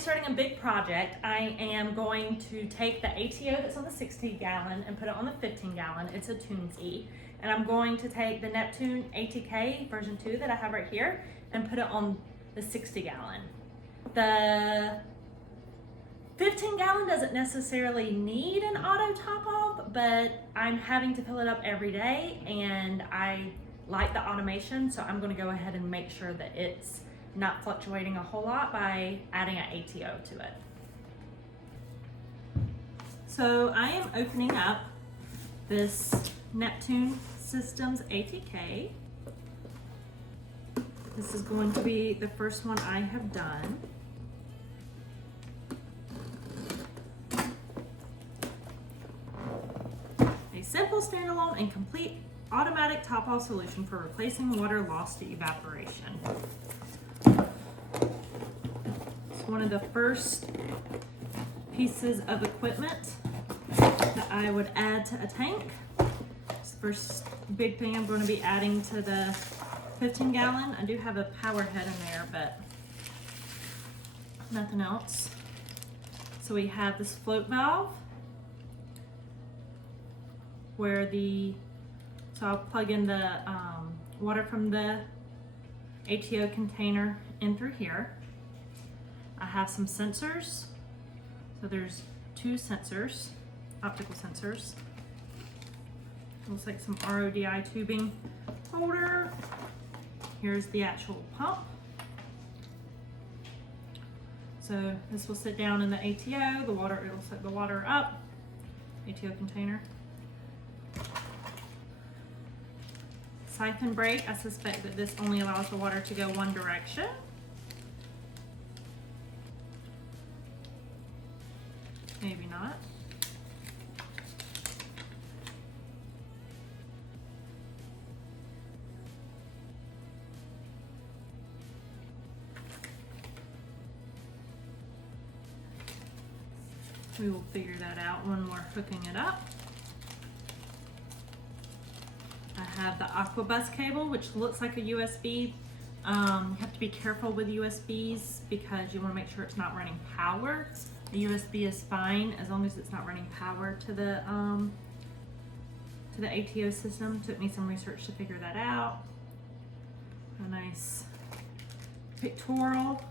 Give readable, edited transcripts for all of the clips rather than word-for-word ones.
starting a big project. I am going to take the ATO that's on the 60 gallon and put it on the 15 gallon. It's a Tunze. And I'm going to take the Neptune ATK version 2 that I have right here and put it on the 60 gallon. The 15 gallon doesn't necessarily need an auto top off, but I'm having to fill it up every day and I like the automation, so I'm going to go ahead and make sure that it's not fluctuating a whole lot by adding an ATO to it. So I am opening up this Neptune Systems ATK. This is going to be the first one I have done. A simple, standalone, and complete automatic top-off solution for replacing water lost to evaporation. It's one of the first pieces of equipment that I would add to a tank. It's the first big thing I'm going to be adding to the 15 gallon. I do have a power head in there, but nothing else. So we have this float valve where so I'll plug in the water from the ATO container in through here. I have some sensors. So there's 2 sensors, optical sensors. Looks like some RODI tubing holder. Here's the actual pump. So this will sit down in the ATO, it'll set the water up, ATO container. Siphon brake, I suspect that this only allows the water to go one direction. Maybe not. We will figure that out when we're hooking it up. I have the Aquabus cable, which looks like a USB. You have to be careful with USBs because you want to make sure it's not running power. The USB is fine as long as it's not running power to the ATO system. Took me some research to figure that out. A nice pictorial,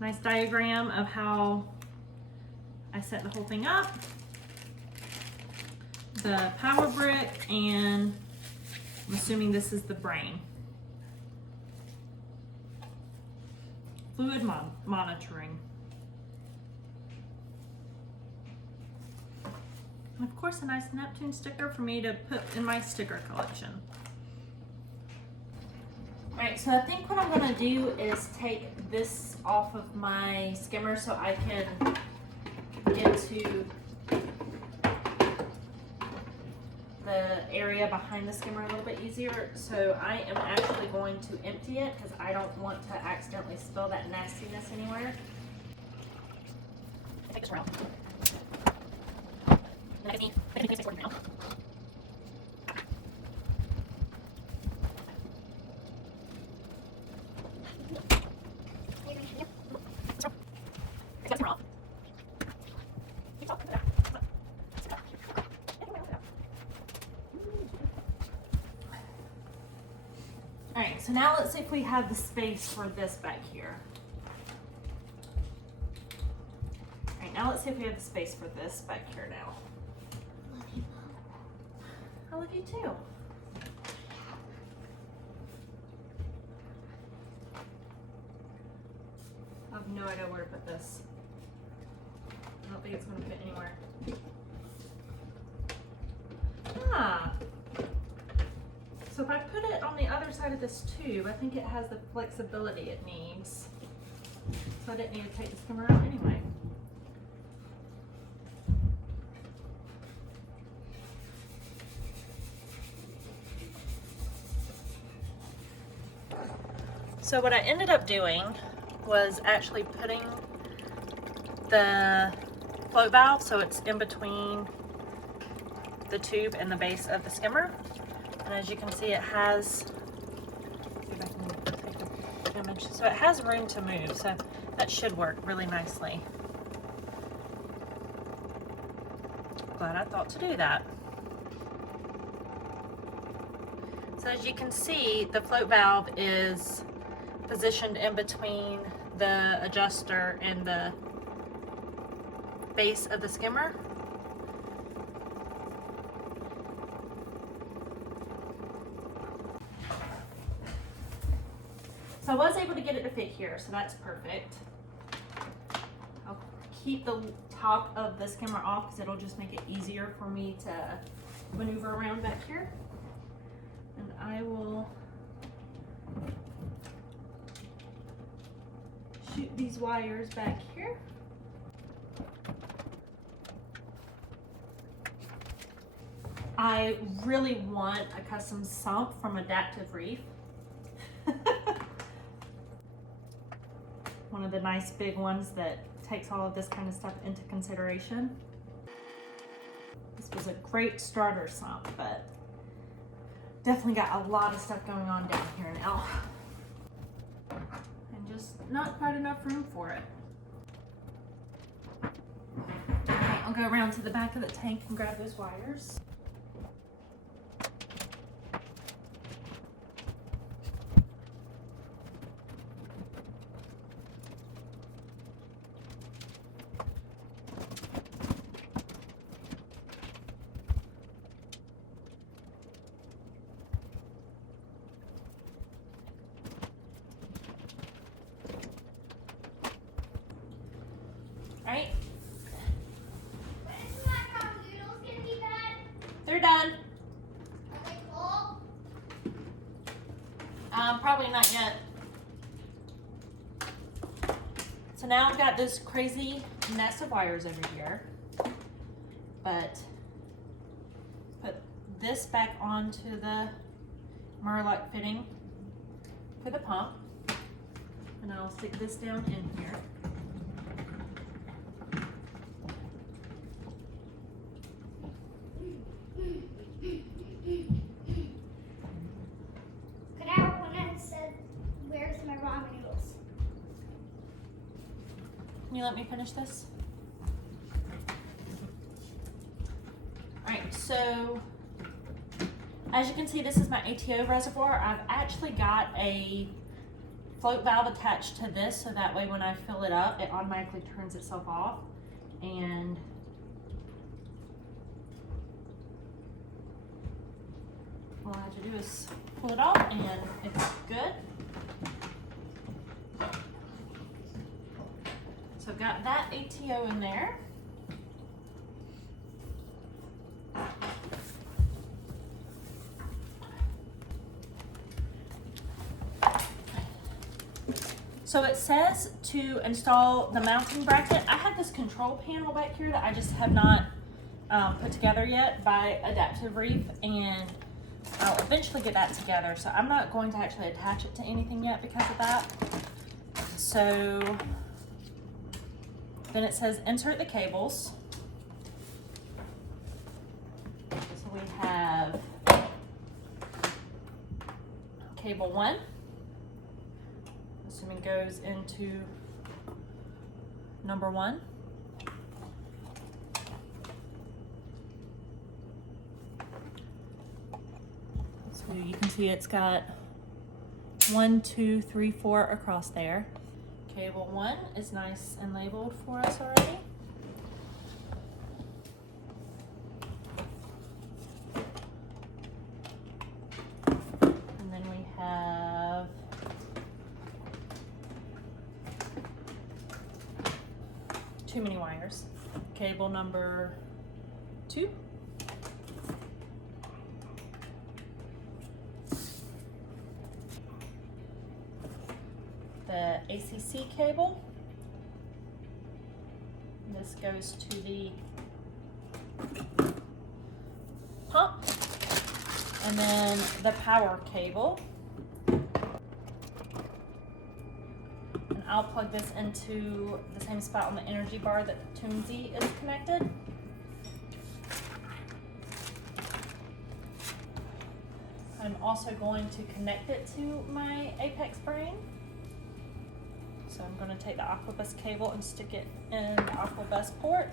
nice diagram of how I set the whole thing up. The power brick, and I'm assuming this is the brain. Fluid monitoring. And of course a nice Neptune sticker for me to put in my sticker collection. Alright, so I think what I'm going to do is take this off of my skimmer so I can get to the area behind the skimmer a little bit easier. So I am actually going to empty it because I don't want to accidentally spill that nastiness anywhere. Take this around. Now. Alright, so now let's see if we have the space for this back here. Alright, now let's see if we have the space for this back here now. I love you too. I have no idea where to put this. I don't think it's going to fit anywhere. Ah. So if I put it on the other side of this tube, I think it has the flexibility it needs. So I didn't need to take the skimmer out anyway. So what I ended up doing was actually putting the float valve so it's in between the tube and the base of the skimmer. And as you can see, it has, see if I can take the image, so it has room to move. So That should work really nicely. Glad I thought to do that. So as you can see, the float valve is positioned in between the adjuster and the base of the skimmer. So I was able to get it to fit here, so that's perfect. I'll keep the top of the skimmer off because it'll just make it easier for me to maneuver around back here. And I will shoot these wires back here. I really want a custom sump from Adaptive Reef. One of the nice big ones that takes all of this kind of stuff into consideration. This was a great starter sump, but definitely got a lot of stuff going on down here now. And just not quite enough room for it. Okay, I'll go around to the back of the tank and grab those wires. Right? When is my ramen noodles gonna be done? They're done. Are they cold? Probably not yet. So now I've got this crazy mess of wires over here, but put this back onto the Murloc fitting for the pump, and I'll stick this down in here. Can you let me finish this? All right, so as you can see, this is my ATO reservoir. I've actually got a float valve attached to this, so that way when I fill it up, it automatically turns itself off. And all I have to do is pull it off and it's good. So I've got that ATO in there. So it says to install the mounting bracket. I have this control panel back here that I just have not put together yet by Adaptive Reef, and I'll eventually get that together. So I'm not going to actually attach it to anything yet because of that. So then it says insert the cables. So we have cable 1, assuming goes into number 1. So you can see it's got 1, 2, 3, 4 across there. Cable 1 is nice and labeled for us already. And then we have too many wires. Cable number 2. The ACC cable. This goes to the pump. And then the power cable. And I'll plug this into the same spot on the energy bar that Tunze is connected. I'm also going to connect it to my Apex brain. So I'm going to take the Aquabus cable and stick it in the Aquabus port.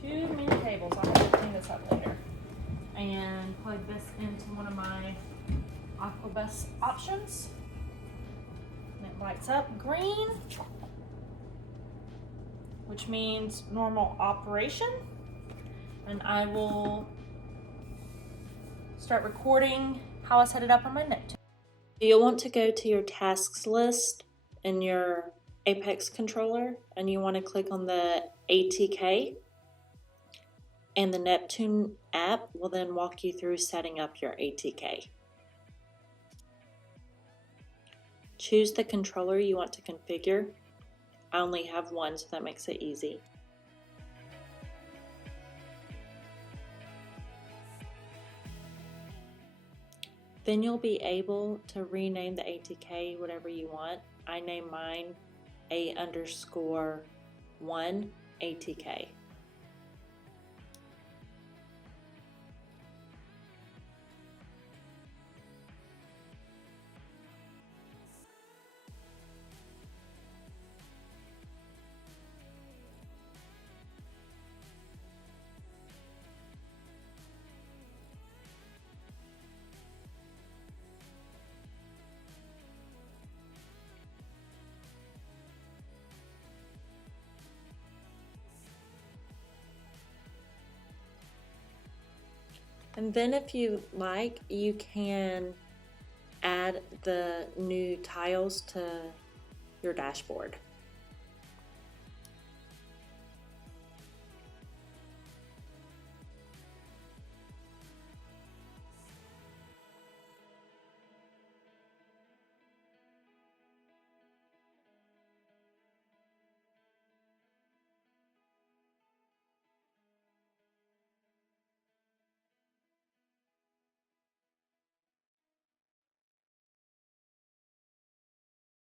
Too many cables. I'll have to clean this up later. And plug this into one of my Aquabus options. And it lights up green, which means normal operation. And I will start recording how I set it up on my Neptune. You'll want to go to your tasks list in your Apex controller, and you want to click on the ATK, and the Neptune app will then walk you through setting up your ATK. Choose the controller you want to configure. I only have one, so that makes it easy. Then you'll be able to rename the ATK whatever you want. I name mine A_1 ATK. And then if you like, you can add the new tiles to your dashboard.